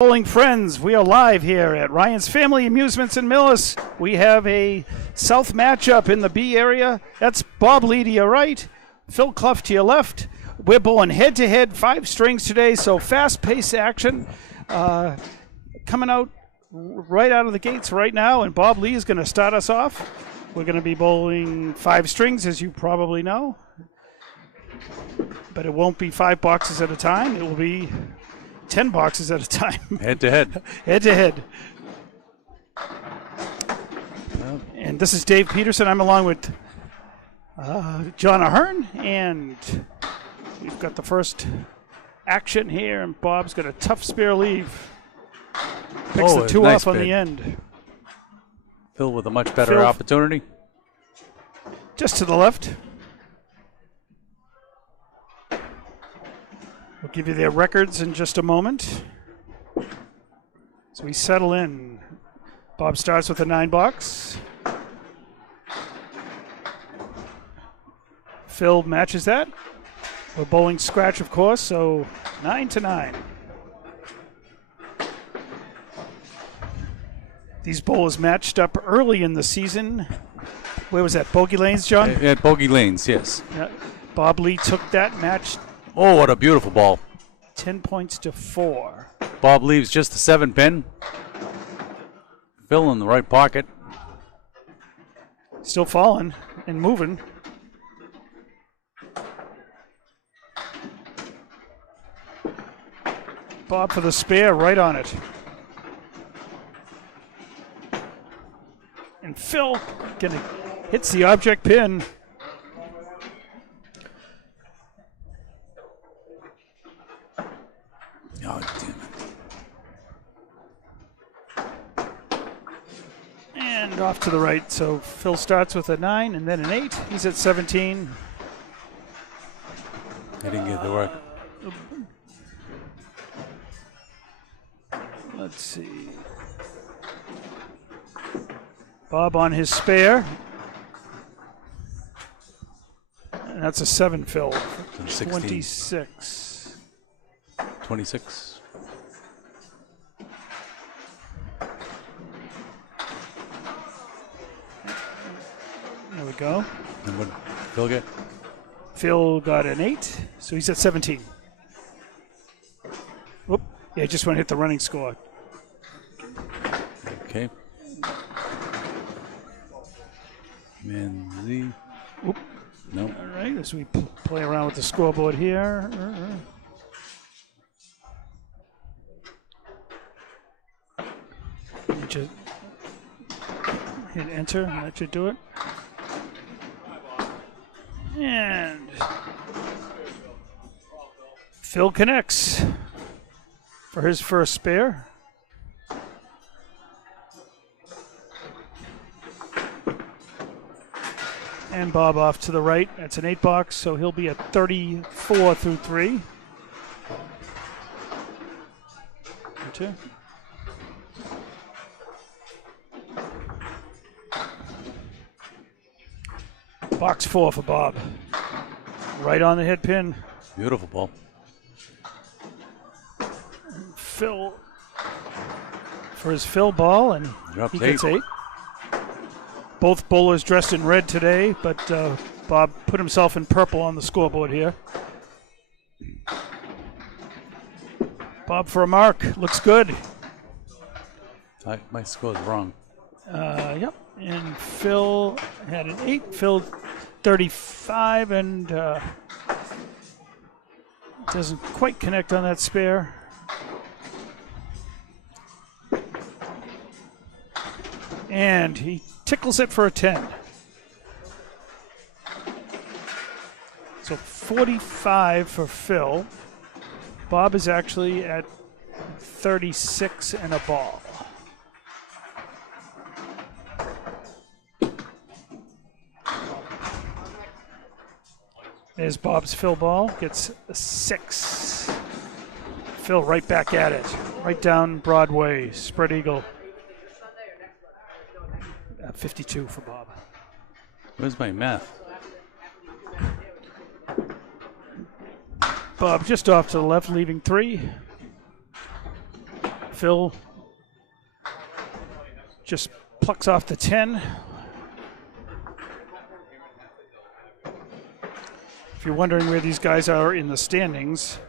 Bowling friends, we are live here at Ryan's Family Amusements in Millis. We have a South matchup in the B area. That's Bob Lee to your right, Phil Clough to your left. We're bowling head-to-head, 5 strings today, so fast-paced action. Coming out right out of the gates right now, and Bob Lee is going to start us off. We're going to be bowling 5 strings, as you probably know. But it won't be 5 boxes at a time. It will be 10 boxes at a time. Head to head. Head to head. And this is Dave Peterson. I'm along with John Ahearn, and we've got the first action here, and Bob's got a tough spare leave. Picks the 2 nice off on bid. the end. Phil with a much better Phil. opportunity. Just to the left. We'll give you their records in just a moment. So we settle in. Bob starts with a 9 box. Phil matches that. We're bowling scratch, of course, so 9 to 9. These bowlers matched up early in the season. Where was that? Bogey Lanes, John? At Bogey Lanes, yes. Yeah. Bob Lee took that match Oh, what a beautiful ball. 10 points to 4. Bob leaves just a 7-pin. Phil in the right pocket. Still falling and moving. Bob for the spare, right on it. And Phil hits the object pin. Oh, damn it. And off to the right. So Phil starts with a 9 and then an 8. He's at 17. I didn't get the work. Let's see. Bob on his spare. And that's a 7, Phil. 16. 26. 26. There we go. And what did Phil get? Phil got an 8, so he's at 17. Whoop. Yeah, just want to hit the running score. Okay. Man Z. Whoop. No. All right, as we play around with the scoreboard here. Just hit enter, and that should do it. And Phil connects for his first spare. And Bob off to the right. That's an 8 box, so he'll be at 34 through 3. 2. Box 4 for Bob. Right on the head pin. Beautiful ball. Phil for his Phil ball, and Drops he gets 8. 8. Both bowlers dressed in red today, but Bob put himself in purple on the scoreboard here. Bob for a mark. Looks good. My score's wrong. Yep. And Phil had an 8. Phil 35, and doesn't quite connect on that spare. And he tickles it for a 10. So 45 for Phil. Bob is actually at 36 and a ball. There's Bob's Phil ball. Gets a 6. Phil right back at it. Right down Broadway. Spread eagle. 52 for Bob. Where's my math? Bob just off to the left, leaving 3. Phil just plucks off the 10. If you're wondering where these guys are in the standings,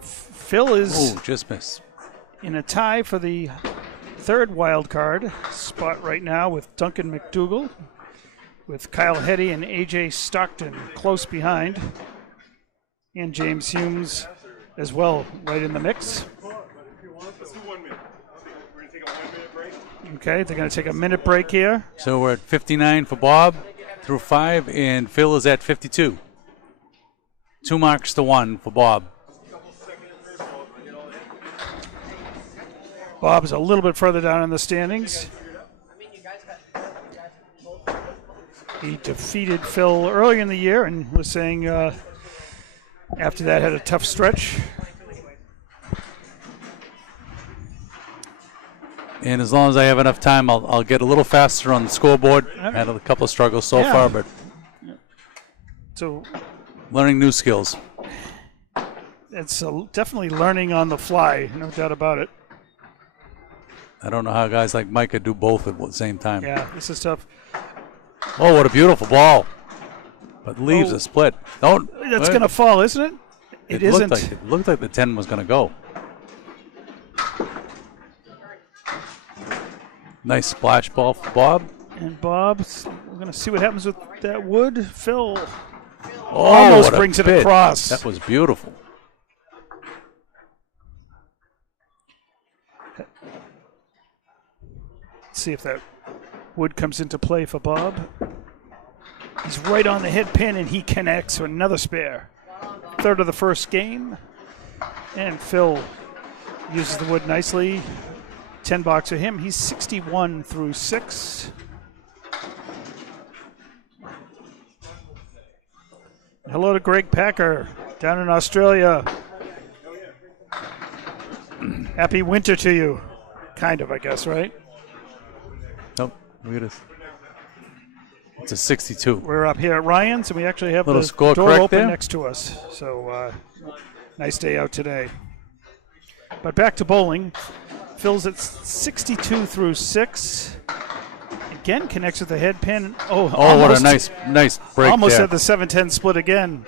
Phil is just missed. in a tie for the third wild card spot right now with Duncan McDougall, with Kyle Heddy and AJ Stockton close behind, and James Humes as well right in the mix. Okay, they're going to take a minute break here. So we're at 59 for Bob through 5, and Phil is at 52. 2 marks to 1 for Bob. Bob's a little bit further down in the standings. He defeated Phil earlier in the year and was saying after that had a tough stretch. And as long as I have enough time, I'll get a little faster on the scoreboard. Right. Had a couple of struggles so far, but So learning new skills. it's definitely learning on the fly, no doubt about it. I don't know how guys like Micah do both at the same time. Yeah, this is tough. Oh, what a beautiful ball. But leaves a split. Don't. That's going to fall, isn't it? It isn't. It looked like the 10 was going to go. Nice splash ball for Bob. And Bob, we're going to see what happens with that wood. Phil Oh, almost what a brings it bit. across. That was beautiful. Let's see if that wood comes into play for Bob. He's right on the head pin, and he connects with another spare. Third of the first game. And Phil uses the wood nicely. 10 bucks for him. He's 61 through 6. Hello to Greg Packer down in Australia. Happy winter to you. Kind of, I guess, right? Nope. Look at this. It's a 62. We're up here at Ryan's, and we actually have Little the score door correct open there. next to us. So, nice day out today. But back to bowling. Phil's at 62 through 6. Again, connects with the head pin. Oh, what a nice break almost there. had the 7-10 split again.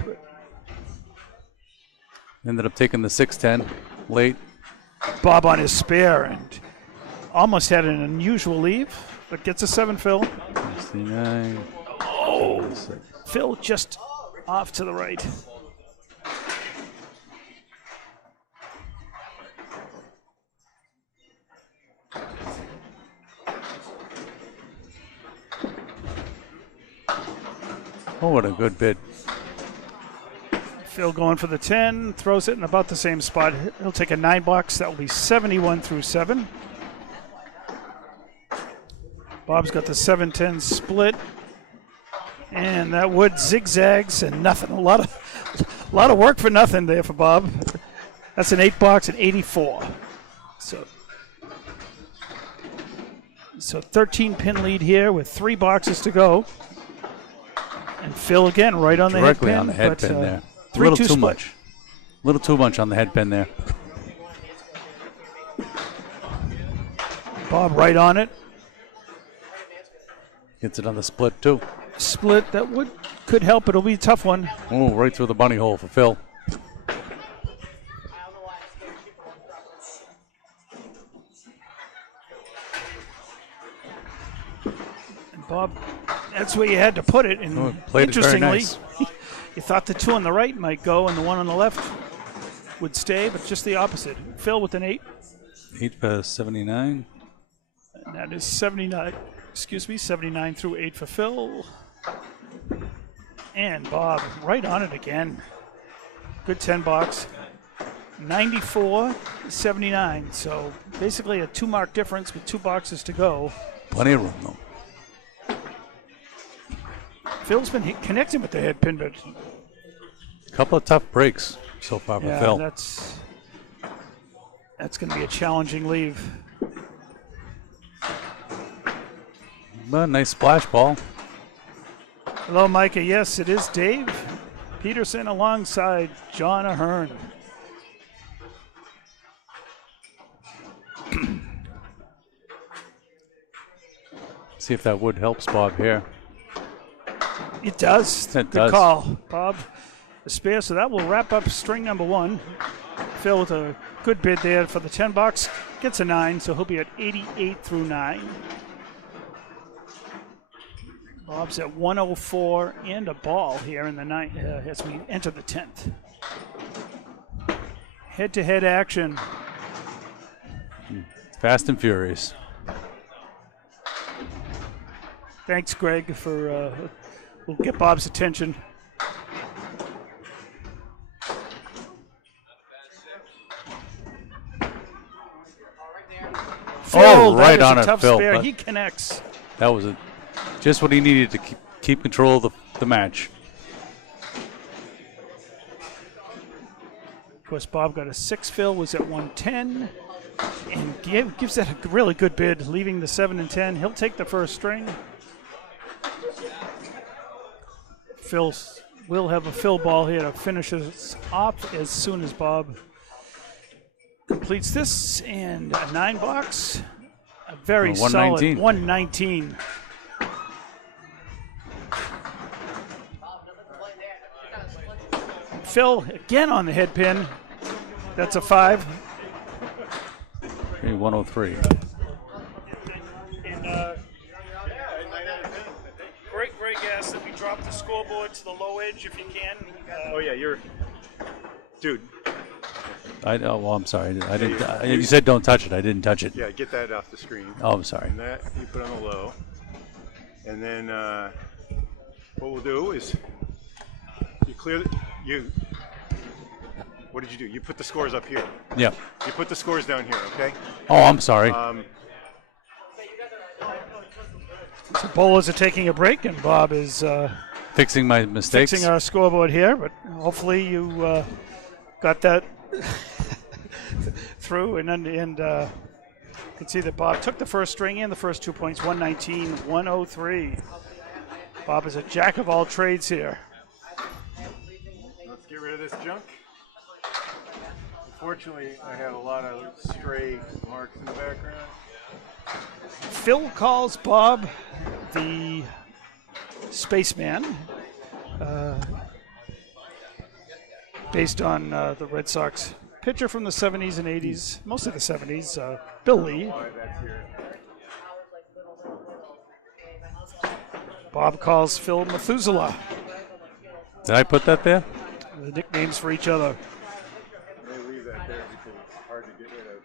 Ended up taking the 6-10 late. Bob on his spare and almost had an unusual leave, but gets a 7, Phil. 69. Oh, Phil just off to the right. Oh, what a good bid. Phil going for the 10, throws it in about the same spot. He'll take a 9 bucks. That will be 71 through 7. Bob's got the 7-10 split. And that wood zigzags and nothing. A lot of work for nothing there for Bob. That's an 8 bucks at 84. So 13 pin lead here with 3 boxes to go. And Phil again right on the head pin. Directly on the head pin there. A 3-2 little too split. much. A little too much on the head pin there. Bob right on it. Gets it on the split too. Split that could help. It'll be a tough one. Oh, right through the bunny hole for Phil. And Bob, that's where you had to put it. And Played it very interestingly, nice. you thought the 2 on the right might go and the 1 on the left would stay, but just the opposite. Phil with an 8. 8 for 79. And that is 79 through 8 for Phil. And Bob right on it again. Good 10 bucks. 94-79. So basically a 2 mark difference with 2 boxes to go. Plenty of room though. Phil's been connecting with the head pin, but A couple of tough breaks so far for yeah, Phil. that's going to be a challenging leave. But nice splash ball. Hello, Micah. Yes, it is Dave Peterson alongside John Ahearn. See if that wood helps Bob here. It does. It Good does. call, Bob. A spare, so that will wrap up string number 1. Phil with a good bid there for the $10. Gets a 9, so he'll be at 88 through 9. Bob's at 104 and a ball here in the ninth as we enter the 10th. Head-to-head action. Fast and furious. Thanks, Greg, for we'll get Bob's attention. Phil, right that is on a it, tough Phil. spare. He connects. That was just what he needed to keep control of the match. Of course, Bob got a 6. Phil was at 110. And gives that a really good bid, leaving the 7 and 10. He'll take the first string. Phil will have a Phil ball here to finish us off as soon as Bob completes this. And a 9 box. A very solid 119. Phil again on the head pin. That's a 5. 103. And Greg asked that we drop the scoreboard to the low edge if you can. Oh yeah, dude. I'm sorry. I didn't. You said don't touch it. I didn't touch it. Yeah, get that off the screen. Oh, I'm sorry. And that you put on the low. And then what we'll do is you clear what did you do? You put the scores up here. Yeah. You put the scores down here, okay? Oh, I'm sorry. So bowlers are taking a break, and Bob is fixing my mistakes. fixing our scoreboard here. But hopefully you got that through, and you can see that Bob took the first string and the first 2 points, 119, 103. Bob is a jack of all trades here. Let's get rid of this junk. Unfortunately, I have a lot of stray marks in the background. Phil calls Bob the spaceman, based on the Red Sox pitcher from the 70s and 80s, mostly the 70s, Bill Lee. Bob calls Phil Methuselah. Did I put that there? The nicknames for each other. They leave that there because it's hard to get rid of.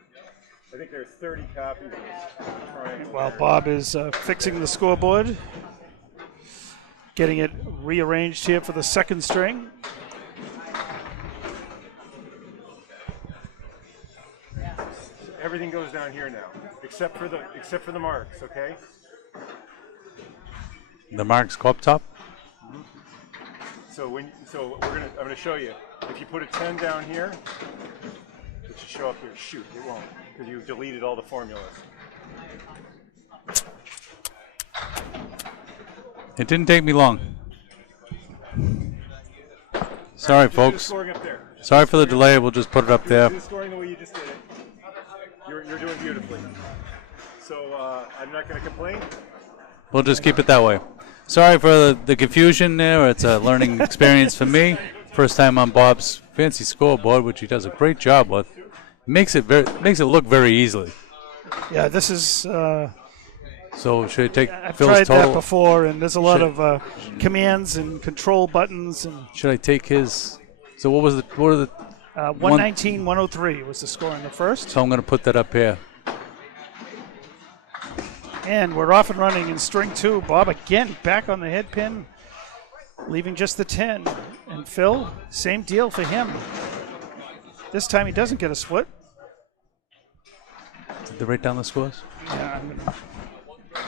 I think there's 30 copies of Triangle. While Bob is fixing the scoreboard, getting it rearranged here for the second string. Everything goes down here now, except for the marks. Okay. The marks go up top. So I'm gonna show you. If you put a 10 down here, it should show up here. Shoot, it won't, because you've deleted all the formulas. It didn't take me long. Sorry, Just do the folks. scoring up there. Sorry for the delay. We'll just put it up there. Do the scoring the way you just did it. You're doing beautifully. So I'm not going to complain. We'll just keep it that way. Sorry for the confusion there. It's a learning experience for me. First time on Bob's fancy scoreboard, which he does a great job with. Makes it look very easily. Yeah, this is. So should I take I've Phil's tried total? that before, and there's a lot of commands and control buttons. And Should I take his? So what are the? 119, 103 was the score in the first. So I'm going to put that up here. And we're off and running in string 2. Bob again back on the head pin, leaving just the 10. And Phil, same deal for him. This time he doesn't get a split. Did they write down the scores? Yeah,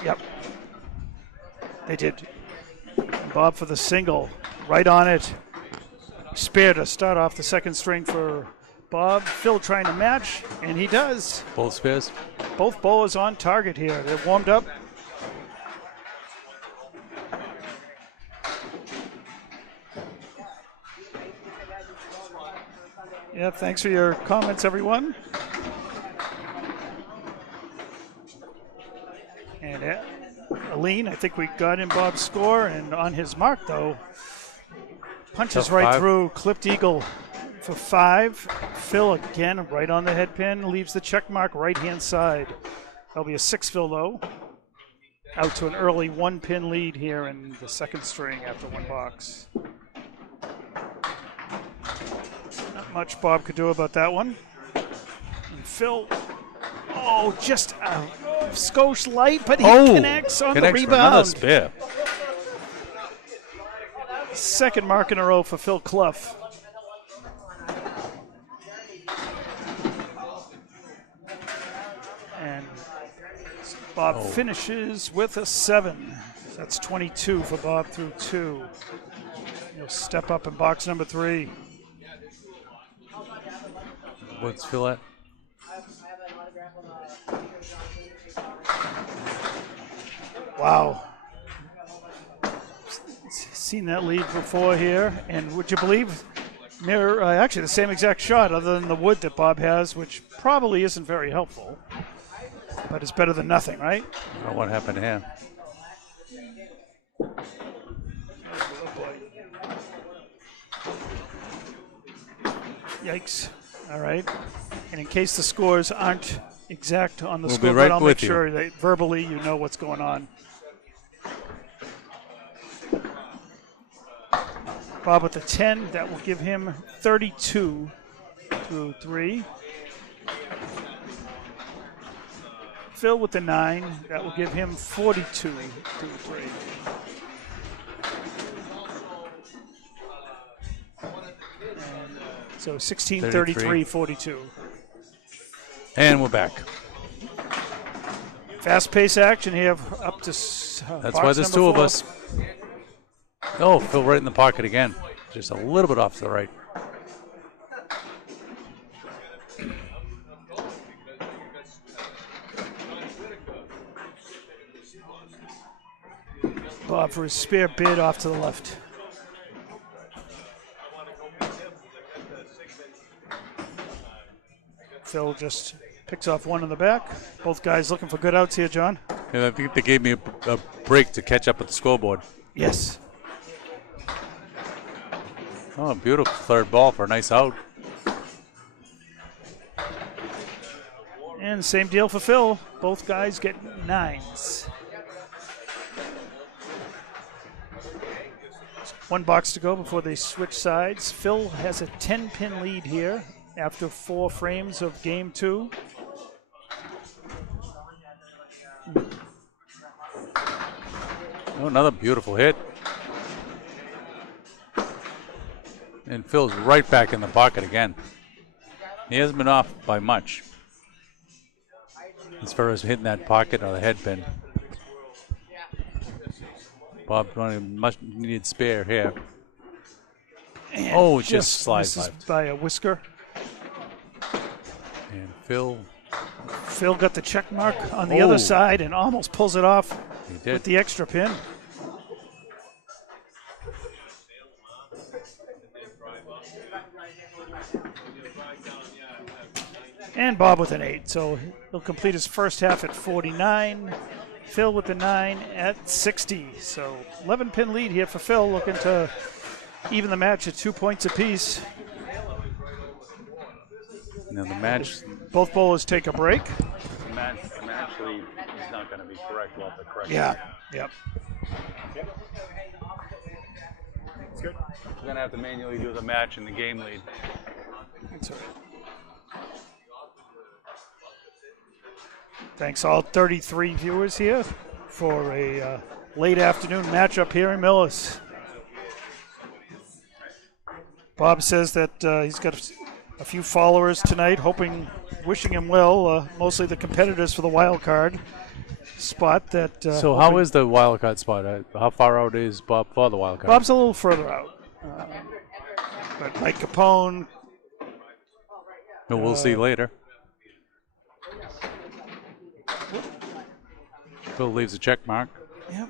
yep. They did. And Bob for the single, right on it. Spare to start off the second string for Bob. Phil trying to match, and he does. Both spares. Both bowlers on target here. They're warmed up. Yeah, thanks for your comments, everyone. And Aline, I think we got in Bob's score, and on his mark, though, punches Tough right 5. through, clipped eagle for 5. Phil again right on the head pin, leaves the check mark right-hand side. That'll be a 6 Phil, though. Out to an early 1-pin lead here in the second string after 1 box. Not much Bob could do about that one. And Phil, just a skosh light, but he connects on the for another rebound. spare. Second mark in a row for Phil Clough. And Bob finishes with a 7. That's 22 for Bob through 2. He'll step up in box number 3. What's Phil at? Wow. Seen that lead before here, and would you believe, actually the same exact shot other than the wood that Bob has, which probably isn't very helpful, but it's better than nothing, right? I don't know what happened here. Yikes. All right. And in case the scores aren't exact on the We'll be scoreboard, right I'll with make you. sure that verbally you know what's going on. Bob with the 10, that will give him 32 through 3. Phil with the 9, that will give him 42 through 3. So 16, 33, 42. And we're back. Fast-paced action here up to That's box why there's number 2 of 4. us. Oh, Phil right in the pocket again. Just a little bit off to the right. Bob for his spare bid off to the left. Phil just picks off 1 in the back. Both guys looking for good outs here, John. And I think they gave me a break to catch up with the scoreboard. Yes. Oh, beautiful third ball for a nice out. And same deal for Phil. Both guys get 9s. 1 box to go before they switch sides. Phil has a 10-pin lead here after 4 frames of game 2. Oh, another beautiful hit. And Phil's right back in the pocket again. He hasn't been off by much as far as hitting that pocket or the head pin. Bob running much needed spare here. And just slides misses left. by a whisker. And Phil Got the check mark on the other side and almost pulls it off he did. with the extra pin. And Bob with an 8, so he'll complete his first half at 49. Phil with the 9 at 60. So 11-pin lead here for Phil, looking to even the match at 2 points apiece. Now the match. Both bowlers take a break. The match lead is not going to be correct. We'll have to correct Yeah. Yep. It's good. We're going to have to manually do the match and the game lead. That's all right. Thanks all 33 viewers here for a late afternoon matchup here in Millis. Bob says that he's got a few followers tonight, wishing him well, mostly the competitors for the wild card spot. So how is the wild card spot? How far out is Bob for the wild card? Bob's a little further out. But Mike Capone. No, we'll see later. Phil leaves a check mark. Yep.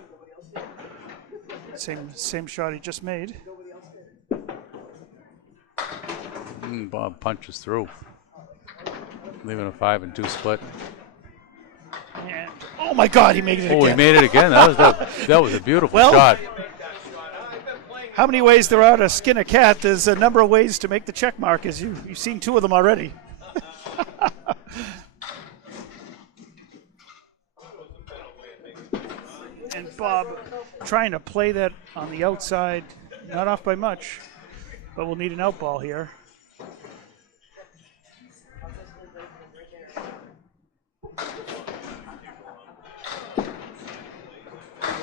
Same shot he just made. Bob punches through, leaving a 5 and 2 split. And Oh my God, he made it again. Oh, he made it again. That was a beautiful Well, shot. How many ways there are to skin a cat? There's a number of ways to make the check mark, as you've seen 2 of them already. And Bob trying to play that on the outside, not off by much, but we'll need an out ball here.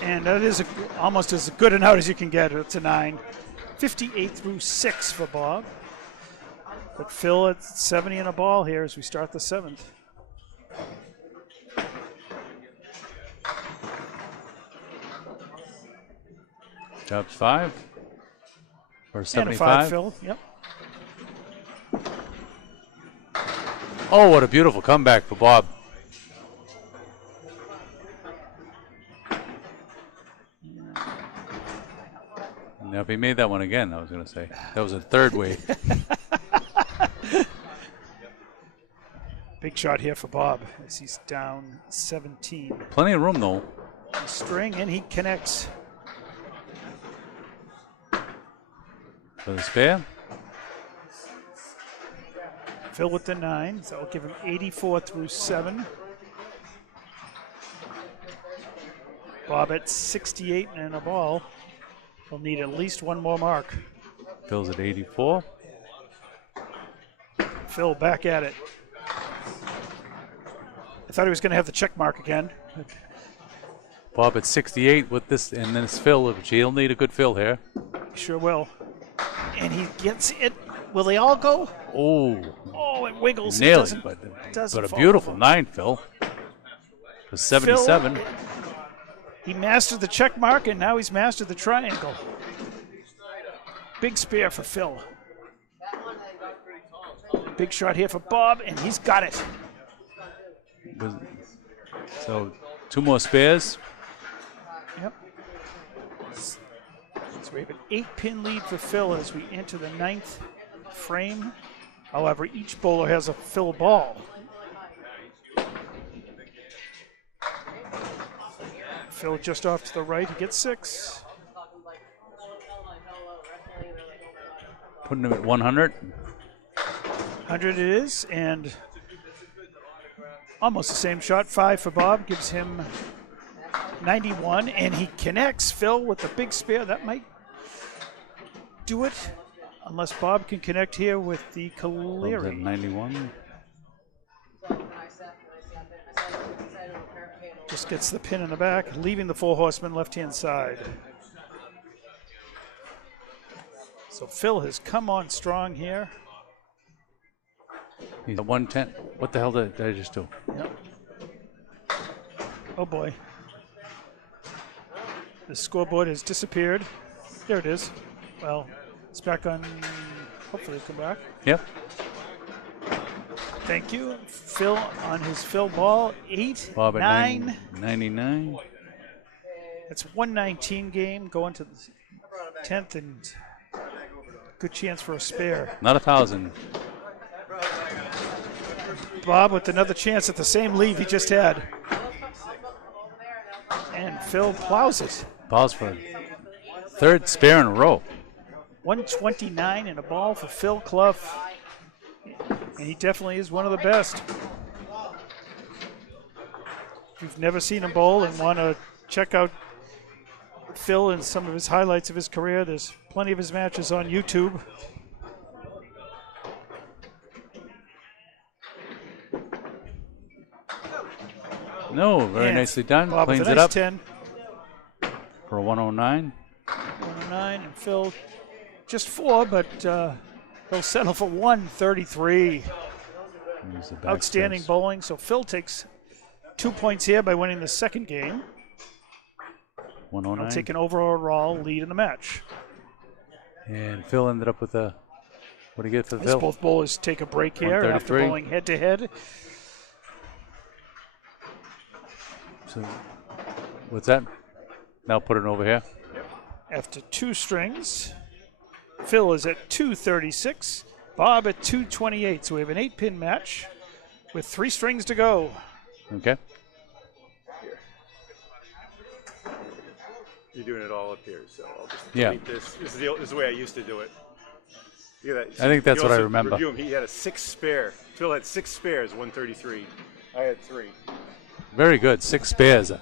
And that is almost as good an out as you can get. It's a 9. 58 through 6 for Bob. But Phil at 70 and a ball here as we start the 7th. Job 5 or 75. And a 5, Phil. Yep. Oh, what a beautiful comeback for Bob. Now, if he made that one again, I was going to say. That was a 3rd wave. Big shot here for Bob as he's down 17. Plenty of room, though. String, and he connects. For the spare. Phil with the 9, so that will give him 84 through 7. Bob at 68 and a ball. He'll need at least one more mark. Phil's at 84. Phil back at it. I thought he was going to have the check mark again. Bob at 68 with this, and then it's Phil. He'll need a good fill here. He sure will. And he gets it. Will they all go? Oh. Oh, it wiggles. Nailed it, but a beautiful 9, Phil. For 77. Phil, he mastered the check mark, and now he's mastered the triangle. Big spear for Phil. Big shot here for Bob, and he's got it. So 2 more spares. Yep. So we have an 8-pin lead for Phil as we enter the 9th frame. However, each bowler has a Phil ball. Phil just off to the right, he gets 6. Putting him at 100. 100 it is, and almost the same shot. 5 for Bob gives him 91, and he connects Phil with the big spare. That might do it, unless Bob can connect here with the Caleri. 91. Just gets the pin in the back, leaving the 4 horsemen left-hand side. So Phil has come on strong here. He's at 110. What the hell did I just do? Yep. Oh boy. The scoreboard has disappeared. There it is. Well, it's back on. Hopefully it'll come back. Yep. Thank you. Phil on his Phil ball. 8, Bob at 9. 99. It's 119 game going to the 10th, and good chance for a spare. Not 1,000. Bob with another chance at the same lead he just had. And Phil plows it. Pause for 3rd spare in a row. 129 and a ball for Phil Clough. And he definitely is one of the best. If you've never seen him bowl and want to check out Phil and some of his highlights of his career, there's plenty of his matches on YouTube. No, very nicely done. Bob Cleans with a it nice up 10. for a 109. 109, and Phil just 4, but he'll settle for 133. Outstanding bowling. So Phil takes 2 points here by winning the second game. 109. He'll take an overall lead in the match. And Phil ended up with a, what do you get for As Phil? both bowlers take a break here after 133. bowling head-to-head. So, what's that? Now put it over here. After 2 strings, Phil is at 236, Bob at 228. So we have an 8-pin match with 3 strings to go. Okay. You're doing it all up here, so I'll just Yeah. delete this. This is the way I used to do it. Look at that. I think that's You what I also remember. review him. He had a 6 spare. Phil had 6 spares, 133. I had 3. Very good. 6 spares.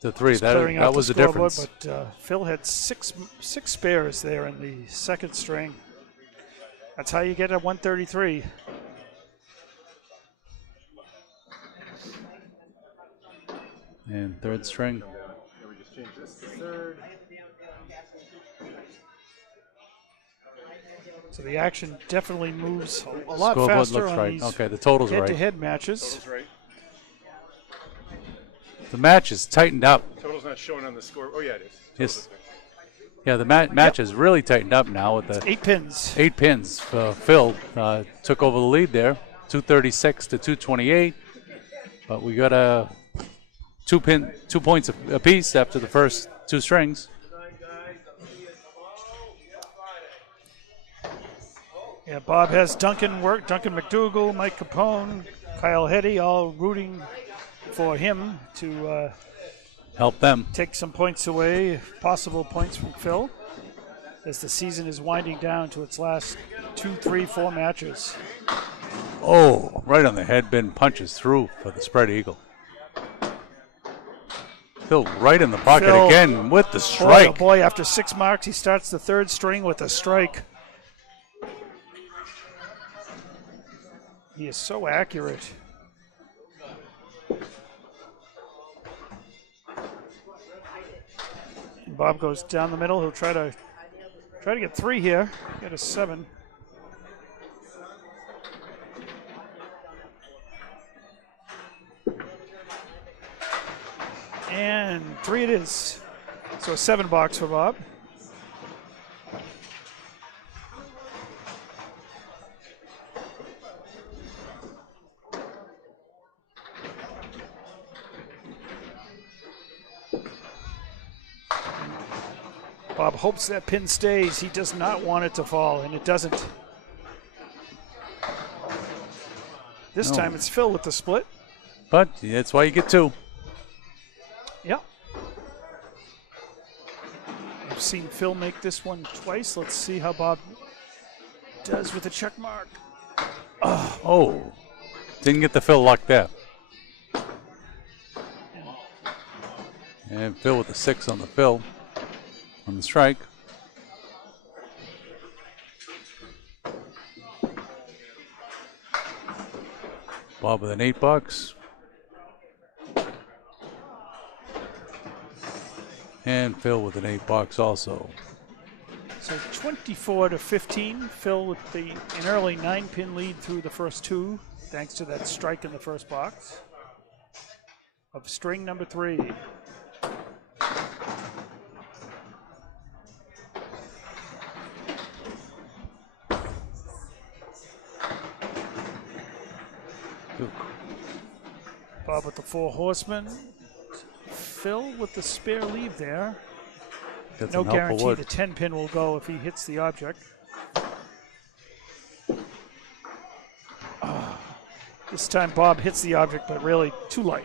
The 3. Clearing That out was the the scoreboard, difference. But Phil had six spares there in the second string. That's how you get a 133. And third string. Here, we just change this to third. So the action definitely moves a lot Scoreboard faster looks on right. these Okay, the totals are right. head-to-head matches. Total's right. The match is tightened up. Total's not showing on the score. Oh, yeah, it is. Yes. Yeah, the match is really tightened up now with the 8 pins. 8 pins. Phil took over the lead there, 236 to 228. But we got a 2 points apiece after the first 2 strings. Yeah, Bob has Duncan McDougal, Mike Capone, Kyle Hetty all rooting for him to Help them. take some points away, possible points from Phil, as the season is winding down to its last 2, 3, 4 matches. Oh, right on the head, Ben punches through for the spread eagle. Phil right in the pocket Phil, again with the Boy, oh strike. boy, after 6 marks, he starts the third string with a strike. He is so accurate. And Bob goes down the middle. He'll try to get 3 here. Get a 7. And 3 it is. So a 7 box for Bob. Bob hopes that pin stays. He does not want it to fall, and it doesn't. This No. time it's Phil with the split. But that's why you get 2. Yep. I've seen Phil make this one twice. Let's see how Bob does with the check mark. Oh, didn't get the Phil luck there. And Phil with the 6 on the Phil. On the strike. Bob with an 8 bucks. And Phil with an 8 bucks also. So 24 to 15. Phil with an early 9-pin lead through the first 2, thanks to that strike in the first box of string number 3. Bob with the 4 horsemen. Phil with the spare leave there. Got No some helpful guarantee wood. the 10 pin will go if he hits the object. This time Bob hits the object, but really too light.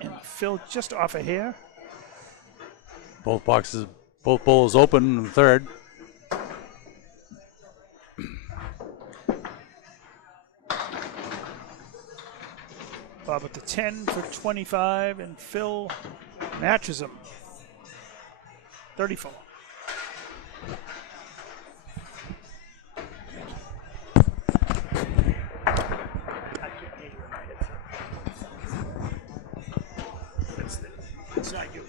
And Phil just off a hair. Both bowls open in the third. Bob with the 10 for 25, and Phil matches him. 34. It's not you.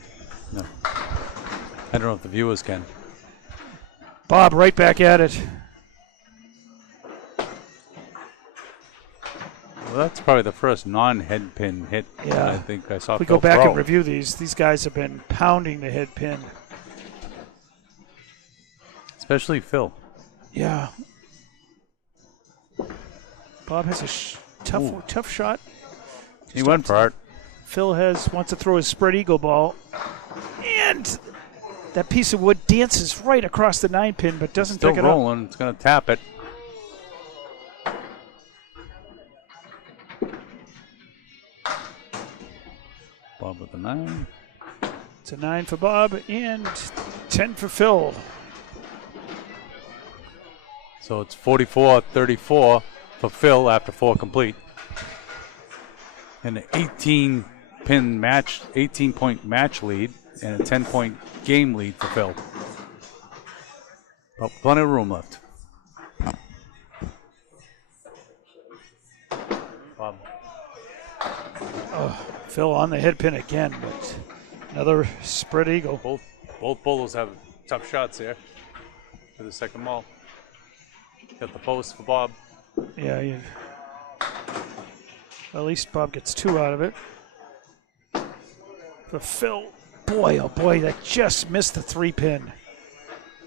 No. I don't know if the viewers can. Bob right back at it. Well, that's probably the first non-head pin hit Yeah. I think I saw. If we Phil go back throw. and review these guys have been pounding the head pin. Especially Phil. Yeah. Bob has a tough shot. He went for it. Phil wants to throw his spread eagle ball. And that piece of wood dances right across the 9-pin, but doesn't Still pick it rolling. It's going to tap it. Bob with the 9. It's a 9 for Bob and 10 for Phil. So it's 44-34 for Phil after 4 complete. And an 18-point match lead and a 10-point game lead for Phil. But plenty of room left. Bob. Phil on the head pin again, but another spread eagle. Both bowlers have tough shots here for the second ball. Got the post for Bob. Yeah, at least Bob gets 2 out of it. For Phil, boy, oh boy, that just missed the 3 pin.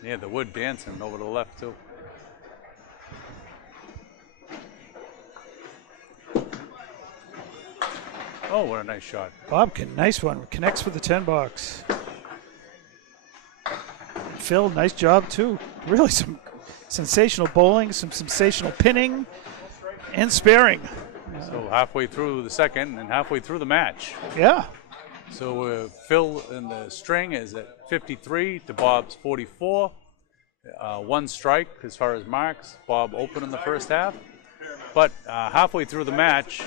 Yeah, the wood dancing over to the left too. Oh, what a nice shot. Bob, nice one. Connects with the 10 box. Phil, nice job too. Really some sensational bowling, some sensational pinning, and sparing. So halfway through the second and halfway through the match. Yeah. So Phil in the string is at 53 to Bob's 44. 1 strike as far as marks. Bob open in the first half. But halfway through the match,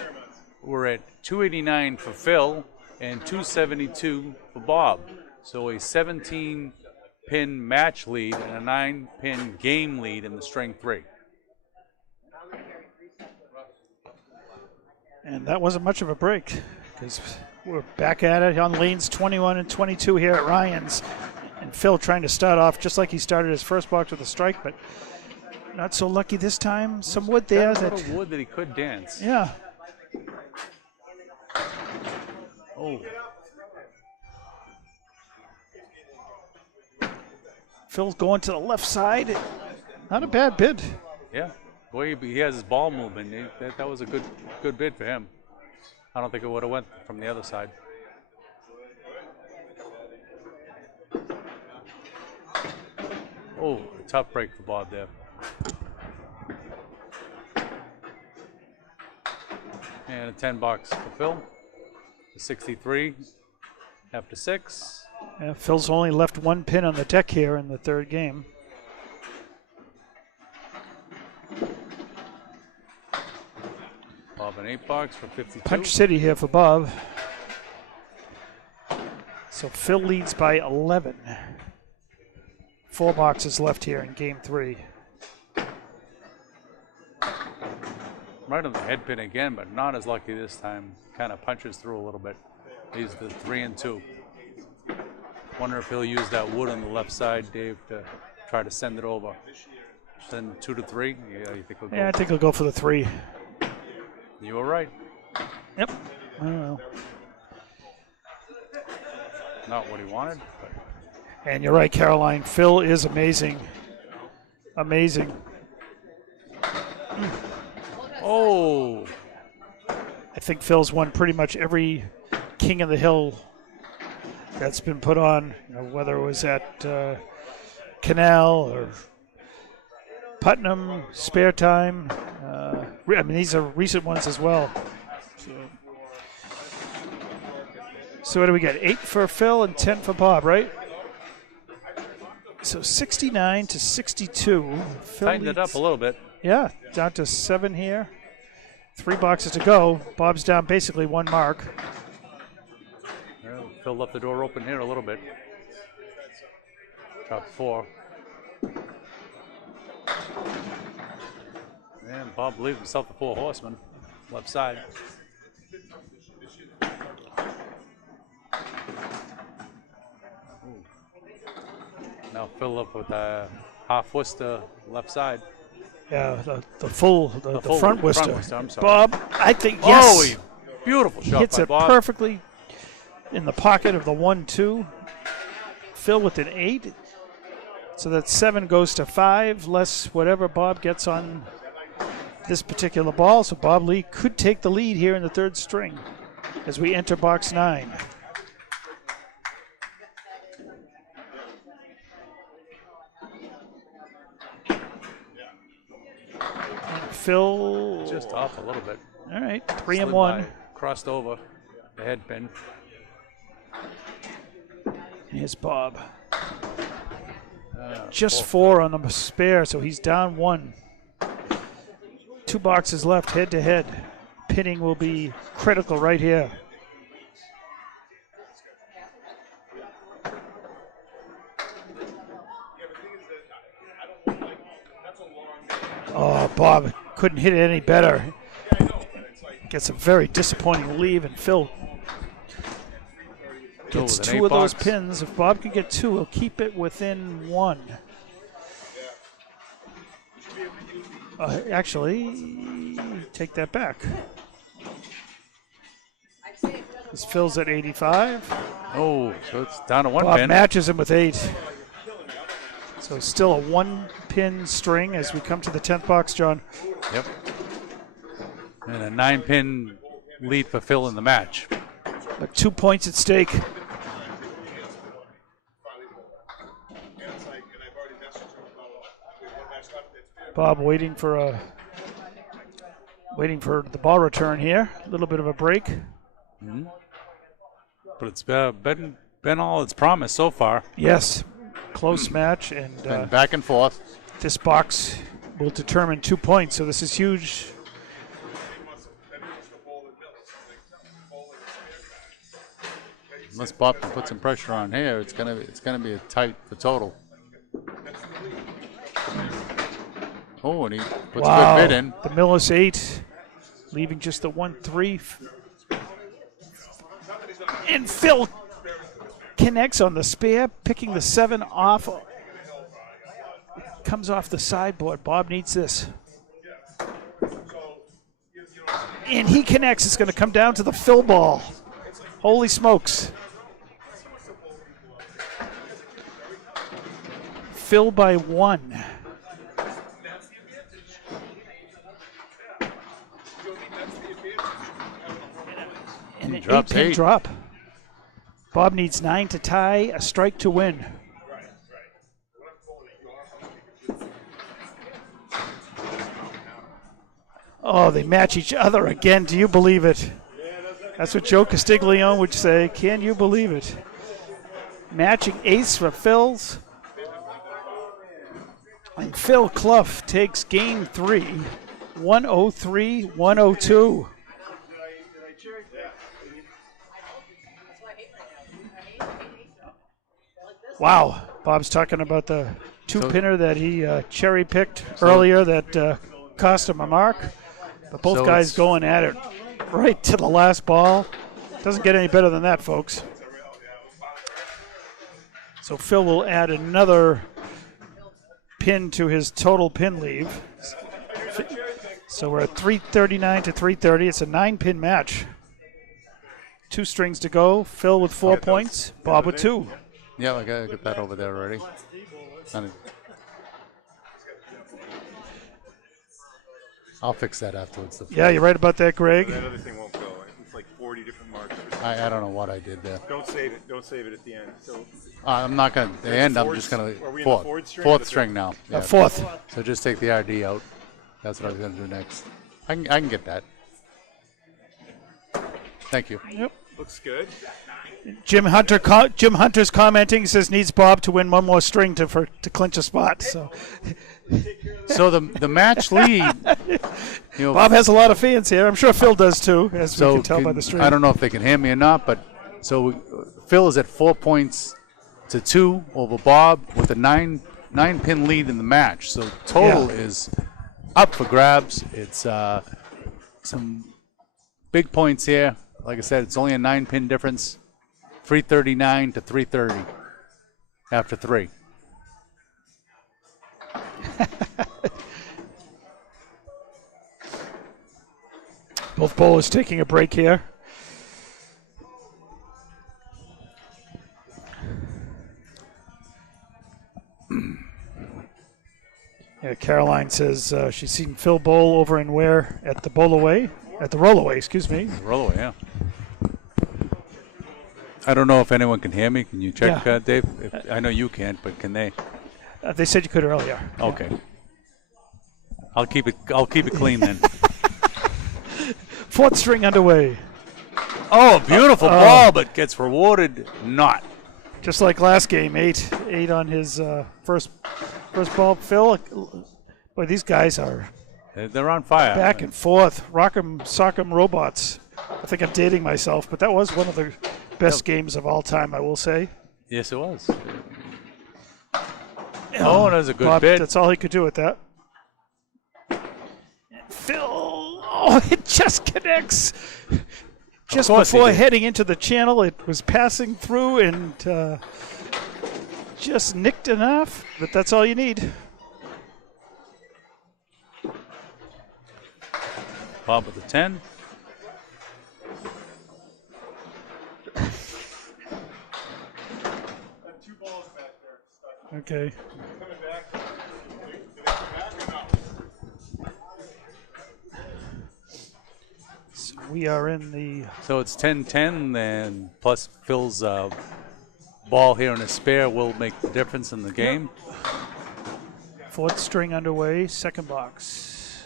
we're at 289 for Phil and 272 for Bob. So a 17-pin match lead and a 9-pin game lead in the string 3. And that wasn't much of a break because we're back at it on lanes 21 and 22 here at Ryan's. And Phil trying to start off just like he started his first box with a strike, but not so lucky this time. Some wood there. Got a little wood that he could dance. Yeah. Oh. Phil's going to the left side. Not a bad bid. Yeah. The way he has his ball movement, that was a good bid for him. I don't think it would have went from the other side. Oh, a tough break for Bob there. And a 10 box for Phil. 63 after 6. Yeah, Phil's only left 1 pin on the deck here in the 3rd game. Bob an 8 box for 52. Punch City here for Bob. So Phil leads by 11. 4 boxes left here in game 3. Right on the head pin again, but not as lucky this time. Kind of punches through a little bit. He's the 3 and 2. Wonder if he'll use that wood on the left side, Dave, to try to send it over. Send 2 to 3. Yeah, you think he'll go? Yeah, I think he'll go for the 3. You were right. Yep. I don't know. Not what he wanted, but. And you're right, Caroline. Phil is amazing. Amazing. Oh! I think Phil's won pretty much every King of the Hill that's been put on, whether it was at Canal or Putnam, Spare Time. I mean, these are recent ones as well. So what do we get? 8 for Phil and 10 for Bob, right? So 69 to 62. Phil Tightened it up a little bit. Yeah, down to 7 here. 3 boxes to go. Bob's down basically 1 mark. Well, Phil left the door open here a little bit. Dropped 4. And Bob believes himself the 4 horseman. Left side. Ooh. Now Phil up with a half Worcester left side. Yeah, the front Worcester. I'm sorry. Bob, I think, yes. Oh, beautiful shot Hits by it Bob. perfectly in the pocket of the 1-2. Phil with an 8. So that 7 goes to 5, less whatever Bob gets on this particular ball. So Bob Lee could take the lead here in the 3rd string as we enter box 9. Phil. Just off a little bit. All right, 3 and Slid 1. by, crossed over the head pin. Here's Bob. Just 4 on the spare, so he's down 1. 2 boxes left, head to head. Pinning will be critical right here. Oh, Bob couldn't hit it any better. Gets a very disappointing leave, and Phil gets 2 of those pins. If Bob can get 2, he'll keep it within 1. Actually, take that back. This Phil's at 85. Oh, so it's down to 1 Bob pin. matches him with 8. So still a 1-pin string as we come to the 10th box, John. Yep. And a 9-pin lead for Phil in the match. But 2 points at stake. Bob waiting for the ball return here. A little bit of a break. Mm-hmm. But it's been all it's promised so far. Yes, close match, and Been back and forth. this box will determine 2 points. So this is huge. Unless Bob can put some pressure on here, it's gonna be a tight for total. Oh, and he puts a good bid in. The Millis 8, leaving just the 1-3. And Phil connects on the spare, picking the 7 off. Comes off the sideboard. Bob needs this. And he connects. It's going to come down to the Phil ball. Holy smokes. Phil by 1. And an 8-pin drop. Bob needs 9 to tie, a strike to win. Oh, they match each other again. Do you believe it? That's what Joe Castiglione would say. Can you believe it? Matching ace for Phil's. And Phil Clough takes game 3, 103-102. Wow, Bob's talking about the 2-pinner that he cherry-picked earlier that cost him a mark. But both guys going at it right to the last ball. Doesn't get any better than that, folks. So Phil will add another pin to his total pin leave. So we're at 339 to 330. It's a 9-pin match. 2 strings to go. Phil with 4 points. Bob with 2. Yeah, I gotta get that over there already. I'll fix that afterwards. Yeah, you're right about that, Greg. That other thing won't go. It's like 40 different marks. I don't know what I did there. Don't save it. Don't save it at the end. So I'm not gonna. The end. I'm just gonna. Are we in the Fourth. string? Fourth string now. Yeah. 4th. So just take the RD out. That's what I was gonna do next. I can get that. Thank you. Yep. Looks good. Jim Hunter's commenting. He says needs Bob to win 1 more string to clinch a spot. So the match lead. Bob has a lot of fans here. I'm sure Phil does too, as we can tell by the string. I don't know if they can hear me or not, but Phil is at 4 poins to 2 over Bob with a 9-pin lead in the match. So total is up for grabs. It's some big points here. Like I said, it's only a 9-pin difference. 339 to 330 after 3. Both bowlers taking a break here. Yeah, Caroline says she's seen Phil bowl over in Ware at the rollaway, excuse me. Rollaway, yeah. I don't know if anyone can hear me. Can you check, Dave? I know you can't, but can they? They said you could earlier. Okay. Yeah. I'll keep it clean then. 4th string underway. Oh, beautiful ball, but gets rewarded not. Just like last game, eight on his first ball. Phil, boy, these guys are They're on fire. back and forth. Rock'em sock'em robots. I think I'm dating myself, but that was one of the best games of all time, I will say. Yes, it was. Oh, that was a good Bob, bit. that's all he could do with that. Phil, oh, it just connects. Just course he before did. heading into the channel, it was passing through and just nicked enough, but that's all you need. Bob with the 10. Okay. So we are in the So it's 10-10, and plus Phil's ball here in a spare will make the difference in the game. fourth string underway, second box.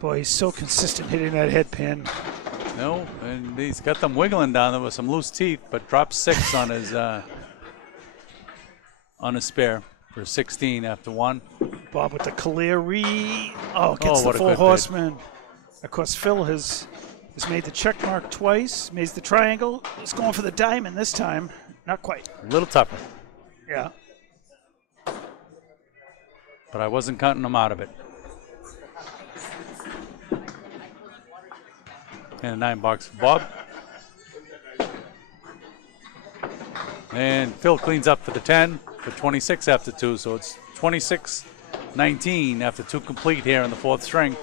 Boy, he's so consistent hitting that head pin. No, and he's got them wiggling down there with some loose teeth, but dropped 6 on his spare for 16 after 1. Bob with the clear gets the what a full good horseman. Of course, Phil has made the check mark twice, made the triangle. He's going for the diamond this time. Not quite. A little tougher, Yeah. but I wasn't counting him out of it. And a 9 box for Bob. And Phil cleans up for the 10 for 26 after 2, so it's 26-19 after 2 complete here in the 4th string.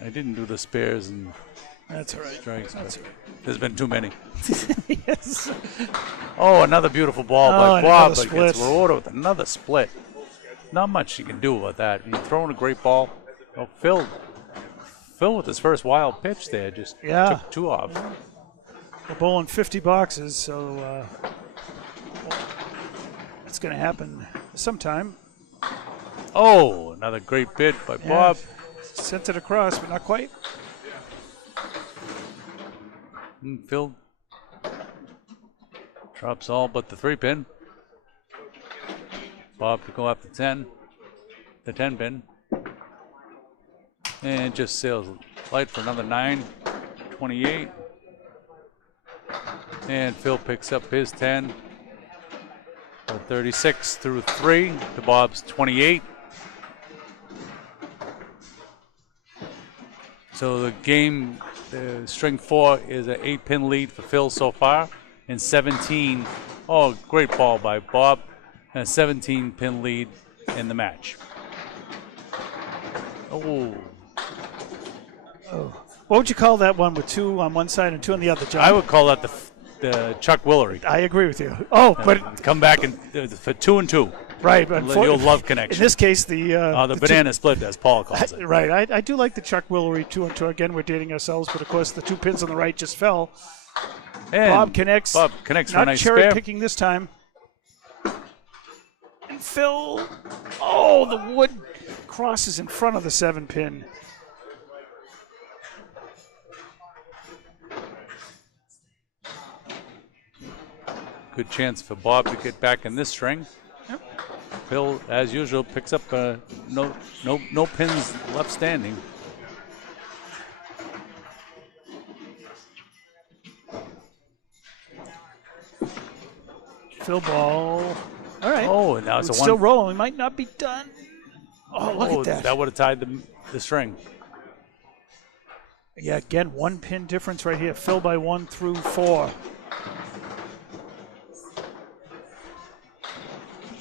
I didn't do the spares and That's all right. strikes. That's but all There's been too many. right. Yes. Oh, another beautiful ball Oh, by and Bob another against split. Rorota with another split. Not much you can do about that. He's throwing a great ball. Oh, Phil with his first wild pitch there just Yeah. took 2 off. We're bowling 50 boxes, so it's going to happen sometime. Oh, another great bit by Yeah. Bob. Sent it across, but not quite. And Phil drops all but the 3 pin. Bob to go up to 10, the 10 pin. And just sails light for another 9, 28. And Phil picks up his 10 for 36 through 3 to Bob's 28. So the game, string 4 is an 8-pin lead for Phil so far. And 17, oh, great ball by Bob. And a 17-pin lead in the match. Oh, What would you call that one with 2 on one side and 2 on the other, John? I would call that the Chuck Willery. I agree with you. Oh, but Come back and for 2 and 2. right, but You'll love connection. in this case, the banana split, as Paul calls it. Right, I do like the Chuck Willery 2 and 2. Again, we're dating ourselves, but of course the 2 pins on the right just fell. And Bob connects. Bob connects for a Not nice cherry spare. picking this time. And Phil, oh, the wood crosses in front of the 7 pin. Good chance for Bob to get back in this string. Yep. Phil, as usual, picks up no pins left standing. Phil ball. All right. Oh, and now it's It's a still one. rolling. We might not be done. Oh, look Oh, at that. that would have tied the string. Yeah, again, 1 pin difference right here. Phil by 1 through 4.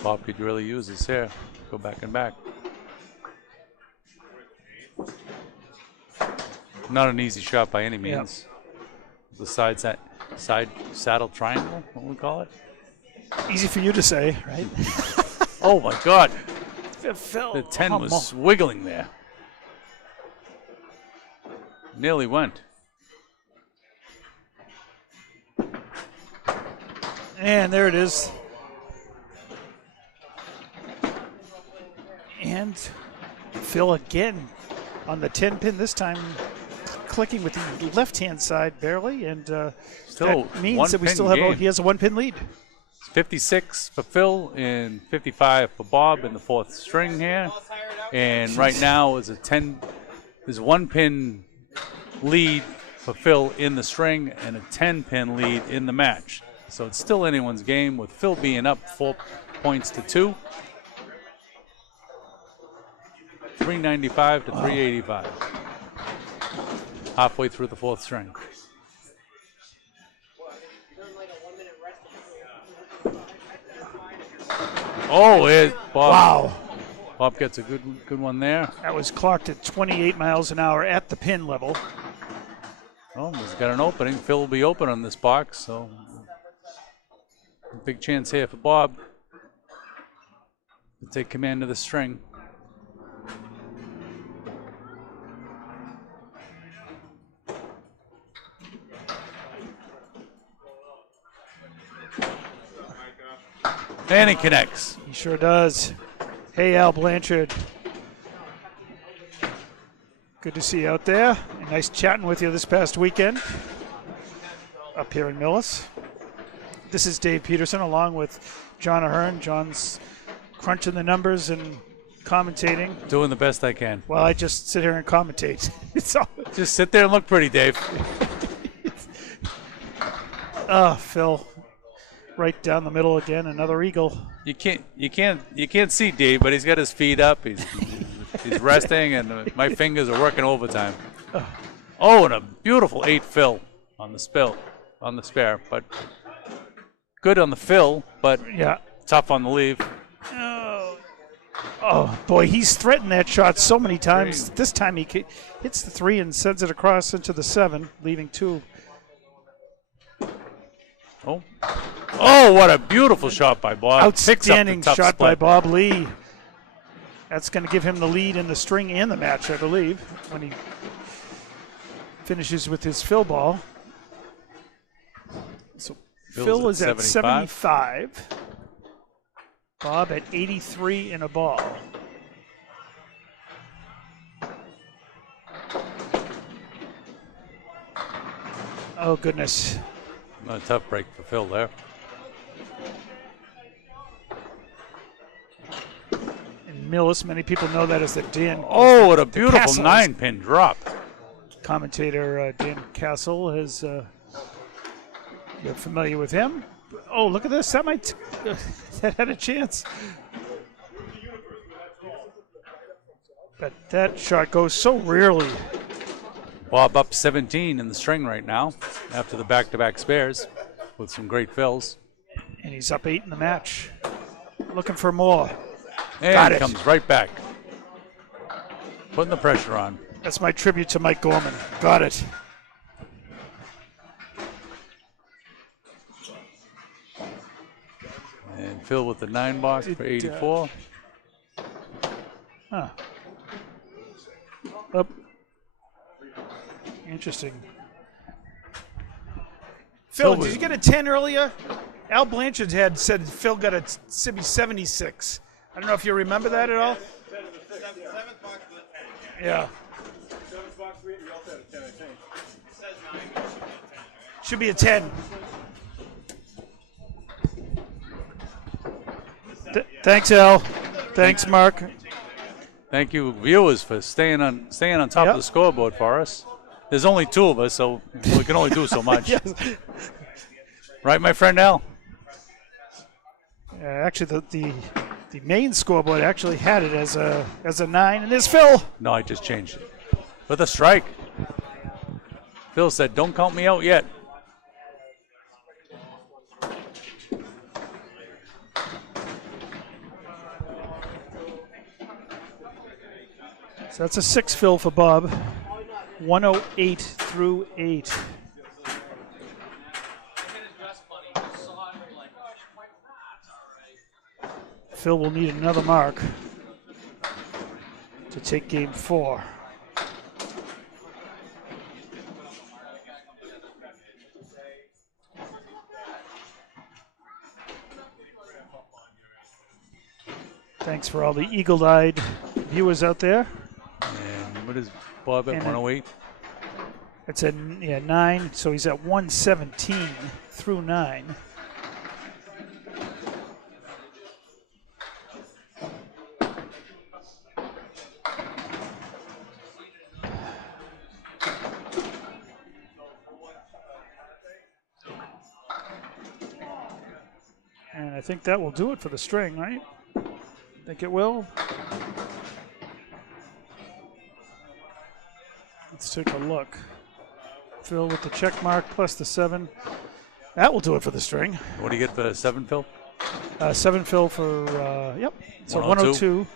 Bob could really use his hair. Go back and back. Not an easy shot by any means. The side saddle triangle, what we call it. Easy for you to say, right? Oh my God, Phil. the 10 come was on. wiggling there. Nearly went. And there it is. And Phil again on the 10 pin, this time clicking with the left-hand side barely. And Still that means that we one-pin still have game. he has a 1-pin lead. 56 for Phil and 55 for Bob in the fourth string here. And right now is there's 1-pin lead for Phil in the string and a 10-pin lead in the match. So it's still anyone's game with Phil being up 4 points to 2. 395 to 385. Halfway through the fourth string. Oh, Bob. Wow. Bob gets a good one there. That was clocked at 28 miles an hour at the pin level. Oh, he's got an opening. Phil will be open on this box, so big chance here for Bob to take command of the string. And he connects. He sure does. Hey, Al Blanchard. Good to see you out there. And nice chatting with you this past weekend up here in Millis. This is Dave Peterson along with John Ahearn. John's crunching the numbers and commentating. Doing the best I can. Well, I just sit here and commentate. It's all. Just sit there and look pretty, Dave. Phil. Right down the middle again, another eagle. You can't see Dave, but he's got his feet up. He's resting, and my fingers are working overtime. Oh, and a beautiful 8 fill on the spare, but good on the fill, but yeah, tough on the leave. Oh boy, he's threatened that shot so many times. This time he hits the 3 and sends it across into the 7, leaving 2. Oh, what a beautiful shot by Bob. Outstanding Picks up the shot tough by split. Bob Lee. That's going to give him the lead in the string and the match, I believe, when he finishes with his fill ball. So Phil is at 75. Bob at 83 in a ball. Oh, goodness. A tough break for Phil there. In Millis, many people know that as the Dan. Oh, what a beautiful Castles. 9-pin drop. Commentator Dan Castle is you're familiar with him. Oh, look at this. That might that had a chance. But that shot goes so rarely. Bob up 17 in the string right now after the back-to-back spares with some great fills. And he's up 8 in the match. Looking for more. And Got it. Comes right back. Putting the pressure on. That's my tribute to Mike Gorman. Got it. And Phil with the 9 box for 84. Up. Interesting. Phil, did you get a 10 earlier? Al Blanchard had said Phil got a 76. I don't know if you remember that at all. Yeah. Should be a 10. Thanks, Al. Thanks, Mark. Thank you, viewers, for staying on top of the scoreboard for us. There's only 2 of us, so we can only do so much. Yes. Right, my friend Al? Actually, the main scoreboard actually had it as a 9, and there's Phil. No, I just changed it. With a strike. Phil said, "Don't count me out yet." So that's a 6 fill for Bob. 108 through 8. Phil will need another mark to take game 4. Thanks for all the eagle-eyed viewers out there. And what is Bob at And 108? It's a 9, so he's at 117 through 9. And I think that will do it for the string, right? Think it will. Let's take a look. Phil with the check mark plus the 7. That will do it for the string. What do you get for 7, Phil? 7 Phil for, yep. So 102. 102.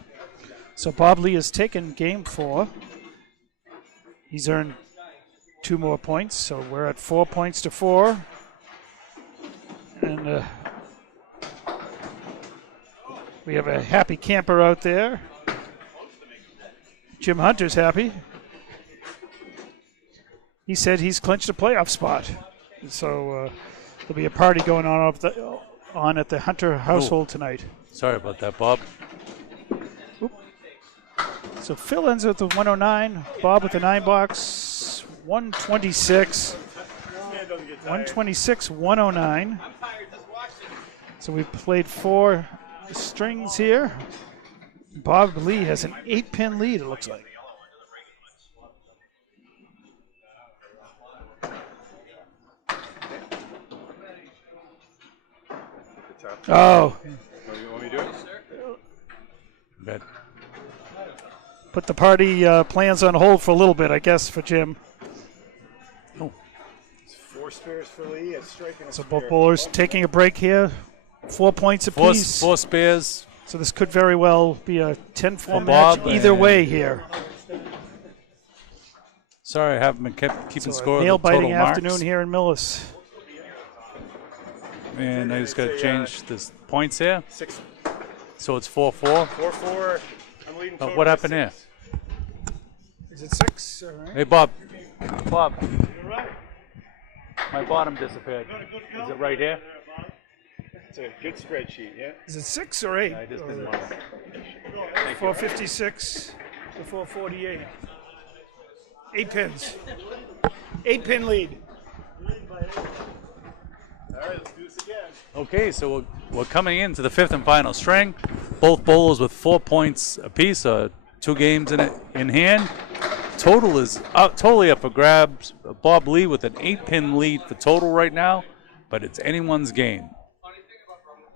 So Bob Lee has taken game 4. He's earned 2 more points, so we're at 4 points to 4. And we have a happy camper out there. Jim Hunter's happy. He said he's clinched a playoff spot. So there'll be a party going on at the Hunter household tonight. Sorry about that, Bob. Oop. So Phil ends with the 109. Bob with the 9 box. 126. 126, 109. So we've played 4 strings here. Bob Lee has an 8-pin lead, it looks like. Oh. You want me to do it? Bet. Put the party plans on hold for a little bit, I guess, for Jim. Oh. It's 4 spares for Lee. It's striking a So spare. both bowlers taking a break here. 4 points apiece. 4 spares. So this could very well be a 10-4 For match Bob either and- way here. Sorry, I haven't been keeping So score a of the nail-biting total marks. afternoon here in Millis. And I just got to change the points here. 6. So it's 4-4. 4-4. I'm leading. What happened here? Is it 6? All right. Hey, Bob. Bob. My bottom disappeared. Is it right here? It's a good spreadsheet, yeah. Is it 6 or 8? I just didn't want to. 456 to 448. 8 pins. 8-pin lead. All right, let's do this again. Okay, so we're coming into the 5th and final string. Both bowlers with 4 points apiece, 2 games in hand. Total is totally up for grabs. Bob Lee with an 8-pin lead for total right now, but it's anyone's game.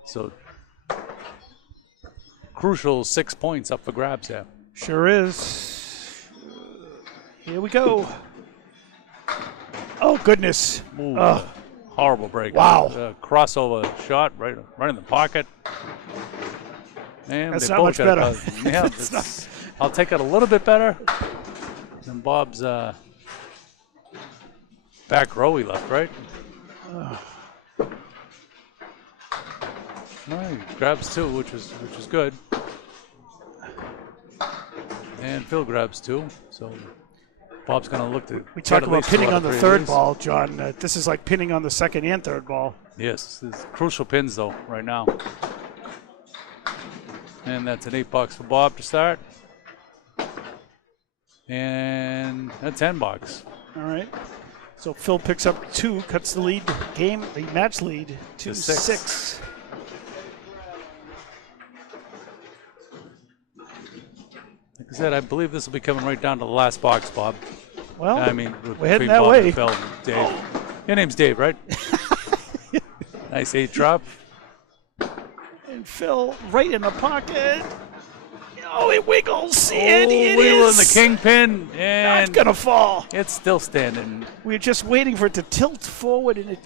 So crucial 6 points up for grabs here. Sure is. Here we go. Oh, goodness. Ooh, Oh. Horrible break. Wow. Crossover shot right in the pocket. And That's they not both much got better. Yeah, I'll take it a little bit better than Bob's back row he left, right? All right, grabs 2, which is good. And Phil grabs 2, so Bob's going to look to. We get talk at about least pinning 2 out on of the 3 of third these. ball, John. This is like pinning on the second and third ball. Yes, there's crucial pins though right now. And that's an $8 for Bob to start. And a $10. All right. So Phil picks up 2, cuts the lead, the match lead to 6. Like I said, I believe this will be coming right down to the last box, Bob. Well, I mean, we're heading between that Bob way. and Phil and Dave. Your name's Dave, right? Nice 8 drop. And Phil right in the pocket. Oh, it wiggles. And it wheel in is. the kingpin, Not and going to fall. it's still standing. We're just waiting for it to tilt forward, and it.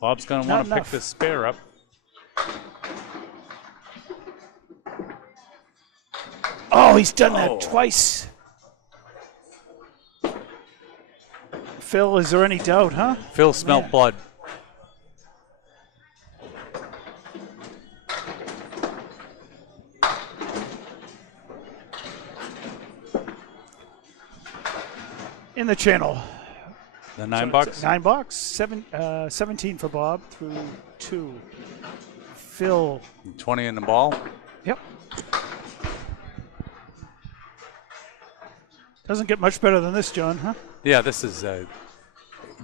Bob's going to Not want to pick enough. this spare up. Oh, he's done Oh. that twice. Phil, is there any doubt, huh? Phil smelt Man. blood. In the channel. The So $9. it's $9. 17 for Bob through 2. Phil. 20 in the ball. Yep. Doesn't get much better than this, John, huh? Yeah, this is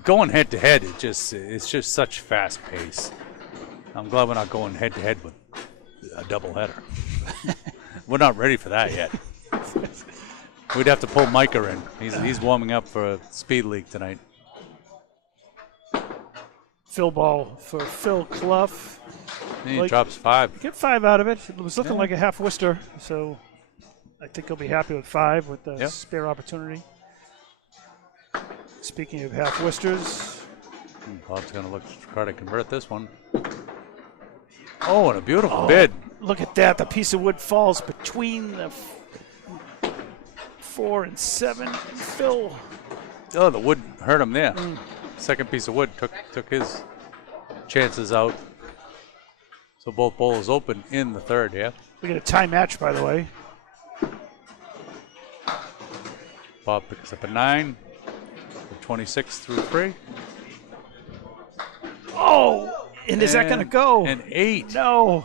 going head to head. It's just such fast pace. I'm glad we're not going head to head with a double header. We're not ready for that yet. We'd have to pull Micah in. He's warming up for a speed league tonight. Phil ball for Phil Clough. He drops 5. Get 5 out of it. It was looking like a half Worcester, so I think he'll be happy with 5 with the spare opportunity. Speaking of half Worcesters. Bob's going to try to convert this one. Oh, and a beautiful bid. Look at that. The piece of wood falls between the 4 and 7. And Phil. Oh, the wood hurt him there. Second piece of wood took his chances out. So both bowlers open in the third, yeah. We get a tie match, by the way. Bob picks up a 9. The 26 through 3. Oh! And is that going to go? An 8. No.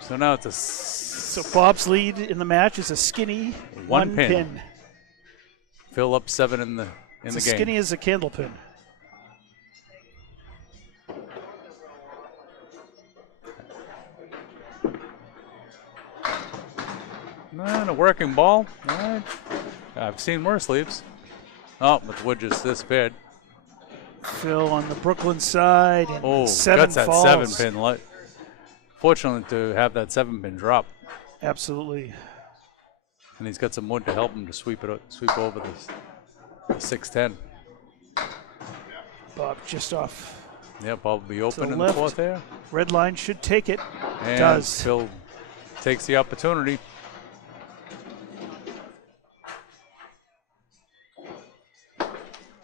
So now it's a... So Bob's lead in the match is a skinny one pin. Phil up 7 in the game. Skinny as a candle pin. And a working ball. All right. I've seen worse leaves. Oh, but the wood just disappeared. Phil on the Brooklyn side. And 7 that's that falls. 7 pin. Fortunate to have that 7 pin drop. Absolutely. And he's got some wood to help him to sweep over the 6-10. Bob just off. Yeah, Bob will be open in left. the 4th there. Red line should take it. And does. Phil takes the opportunity.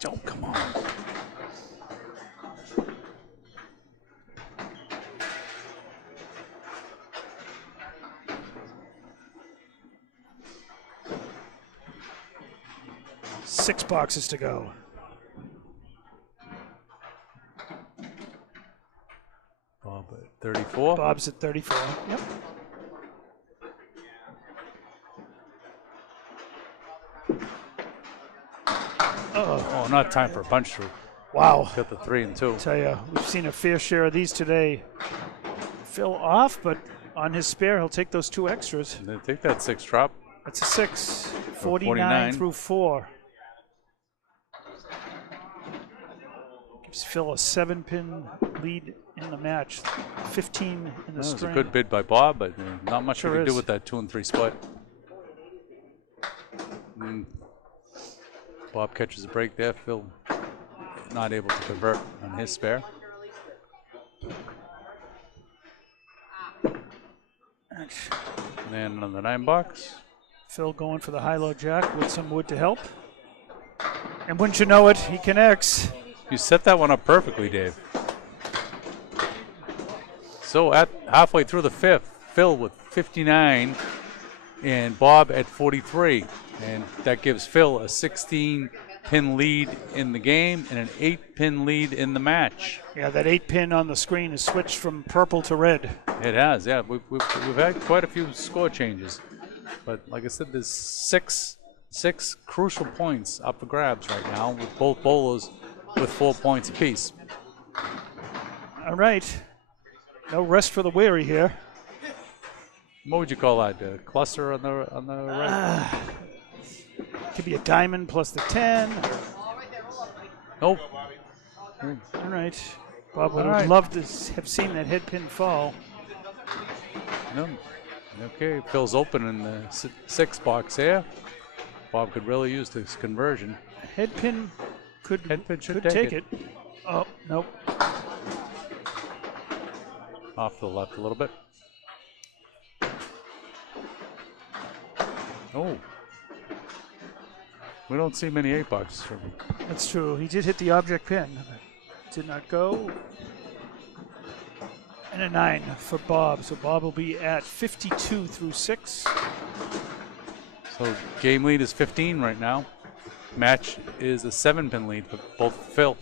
Oh, come on. Six boxes to go. Bob at 34. Bob's at 34. Yep. Oh, not time for a punch through. Wow. Got the 3 and 2. Tell you, we've seen a fair share of these today. Phil off, but on his spare, he'll take those 2 extras. And then take that 6 drop. That's a 6. 49 49 through 4. Gives Phil a 7-pin lead in the match. 15 in the That was a string. good bid by Bob, but not much Sure we could do is. with that 2 and 3 split. Bob catches a break there. Phil not able to convert on his spare. And on the 9 box. Phil going for the high-low jack with some wood to help. And wouldn't you know it, he connects. You set that one up perfectly, Dave. So at halfway through the 5th, Phil with 59 and Bob at 43. And that gives Phil a 16-pin lead in the game and an 8-pin lead in the match. Yeah, that 8-pin on the screen has switched from purple to red. It has, yeah. We've had quite a few score changes. But like I said, there's six crucial points up for grabs right now with both bowlers with 4 points apiece. All right. No rest for the weary here. What would you call that? A cluster on the right? Could be a diamond plus the 10. Nope. All right. Bob would have loved to have seen that head pin fall. No. Okay, Phil's open in the 6 box here. Bob could really use this conversion. Head pin could should take it. Oh, nope. Off to the left a little bit. Oh. We don't see many 8 boxes from him. That's true. He did hit the object pin. Did not go. And a 9 for Bob. So Bob will be at 52 through 6. So game lead is 15 right now. Match is a 7-pin lead for both Phil.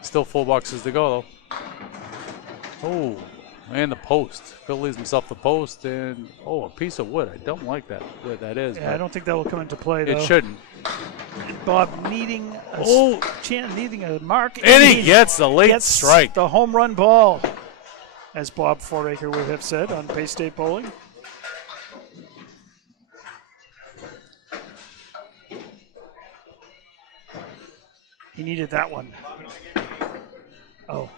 Still 4 boxes to go though. Oh, And the post. Phil leaves himself the post, and a piece of wood. I don't like that where that is. Yeah, I don't think that will come into play, though. It shouldn't. Bob needing needing a mark. And he gets the late strike. The home run ball, as Bob Foraker would have said on Bay State Bowling. He needed that one. Oh.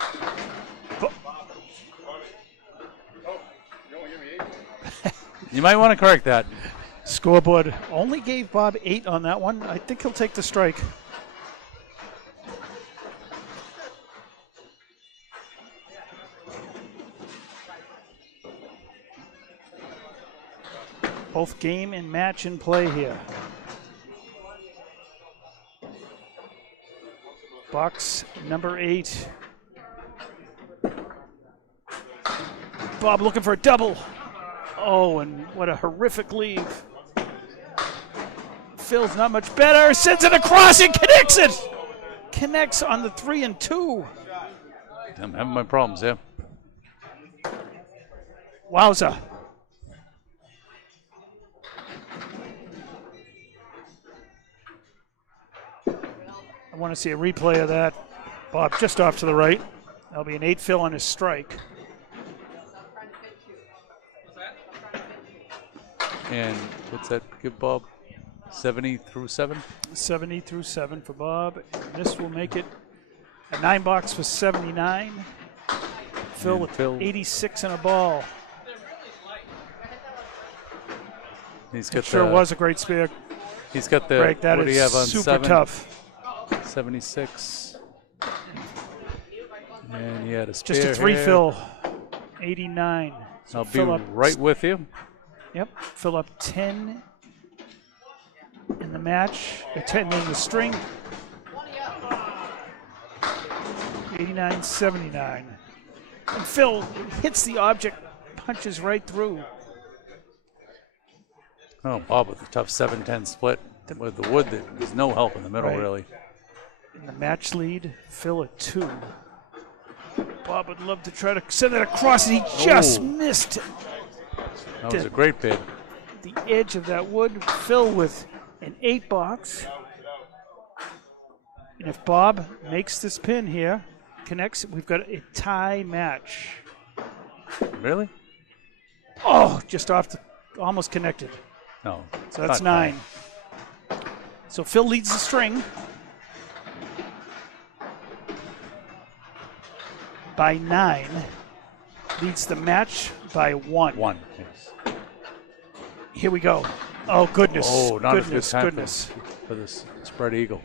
You might want to correct that. Scoreboard only gave Bob 8 on that one. I think he'll take the strike. Both game and match in play here. Box number 8. Bob looking for a double. Oh, and what a horrific leave. Phil's not much better. Sends it across and connects it. Connects on the 3 and 2. I'm having my problems here. Wowza. I want to see a replay of that. Bob just off to the right. That'll be an 8 Phil on his strike. And what's that give Bob? 70 through 7? 70 through 7 for Bob. And this will make it a 9 box for 79. Phil with 86 and a ball. He's got sure was a great spare. He's got the break. That what do you have on super 7? Tough. 76. And he had a spare Just a 3 here. Phil. 89. So I'll be right with you. Yep, fill up 10 in the match, 10 in the string. 89-79. And Phil hits the object, punches right through. Oh, Bob with a tough 7-10 split with the wood. There's no help in the middle, Right. really. In the match lead, Phil at 2. Bob would love to try to send it across, and he just missed That was a great bid. the edge of that wood. Phil with an 8 box. And if Bob makes this pin here, connects, we've got a tie match. Really? Oh, just off the, almost connected. No. So that's not 9. So Phil leads the string by 9. Leads the match by 1. 1. Yes. Here we go. Oh, goodness. Oh, not goodness, a good time goodness. for this spread eagle.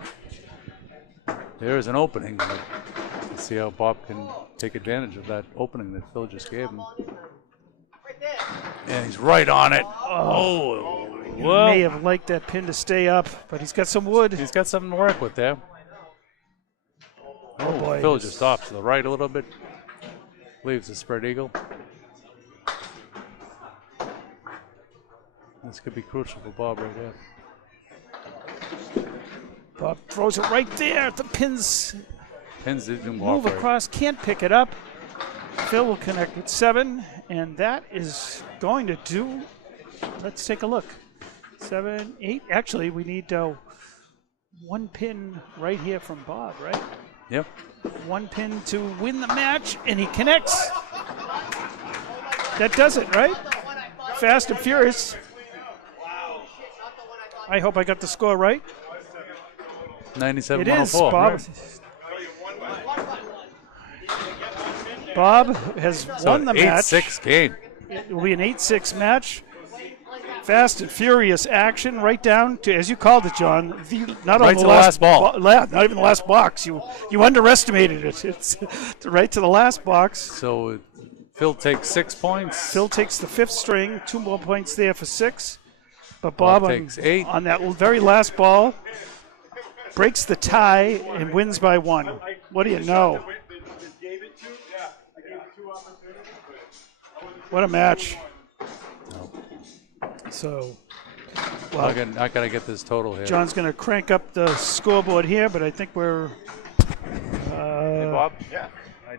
There is an opening. But let's see how Bob can take advantage of that opening that Phil just gave him. And he's right on it. Oh, He may have liked that pin to stay up, but he's got some wood. He's got something to work with there. Oh, boy. Phil just off to the right a little bit. Leaves the spread eagle. This could be crucial for Bob right there. Bob throws it right there. The pins Pins didn't move walk right. across, can't pick it up. Phil will connect with 7, and that is going to do, let's take a look. 7, 8. Actually, we need 1 pin right here from Bob, right? Yep. 1 pin to win the match, and he connects. That does it, right? Fast and furious. I hope I got the score right. 97-104. It is, Bob. Bob has won the match. 8-6 game. It will be an 8-6 match. Fast and furious action, right down to, as you called it, John, not right on to the last ball. Not even the last box. You underestimated it. It's right to the last box. So Phil takes 6 points. Phil takes the 5th string. 2 more points there for 6. But Bob takes 8. on that very last ball breaks the tie and wins by 1. What do you know? What a match. So, well, I gotta get this total here. John's going to crank up the scoreboard here, but I think we're. Hey, Bob. Yeah. I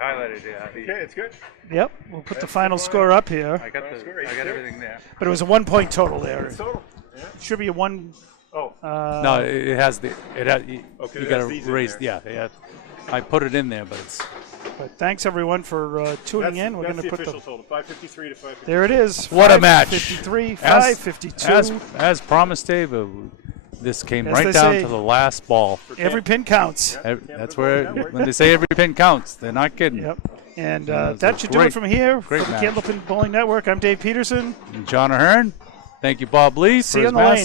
I highlighted it. Okay, it's good. Yep, we'll put the final score up here. I got everything there. But it was a 1 point total there. Total. Yeah. Should be a 1. Oh. No, it has the. It has. You Okay, got these to in raise. there. Yeah. I put it in there, but it's. But thanks everyone for tuning in. We're That's going to the put official total. 553 to 553. There it is. What a match. 553, As- 552. As promised, Dave. This came As right they down say. to the last ball. Every pin counts. That's where when they say every pin counts, they're not kidding. Yep. And was that a should do it great- from here for great the match. Candlepin Bowling Network. I'm Dave Peterson. And John Ahearn. Thank you, Bob Lee. See for you his on the mass- lane.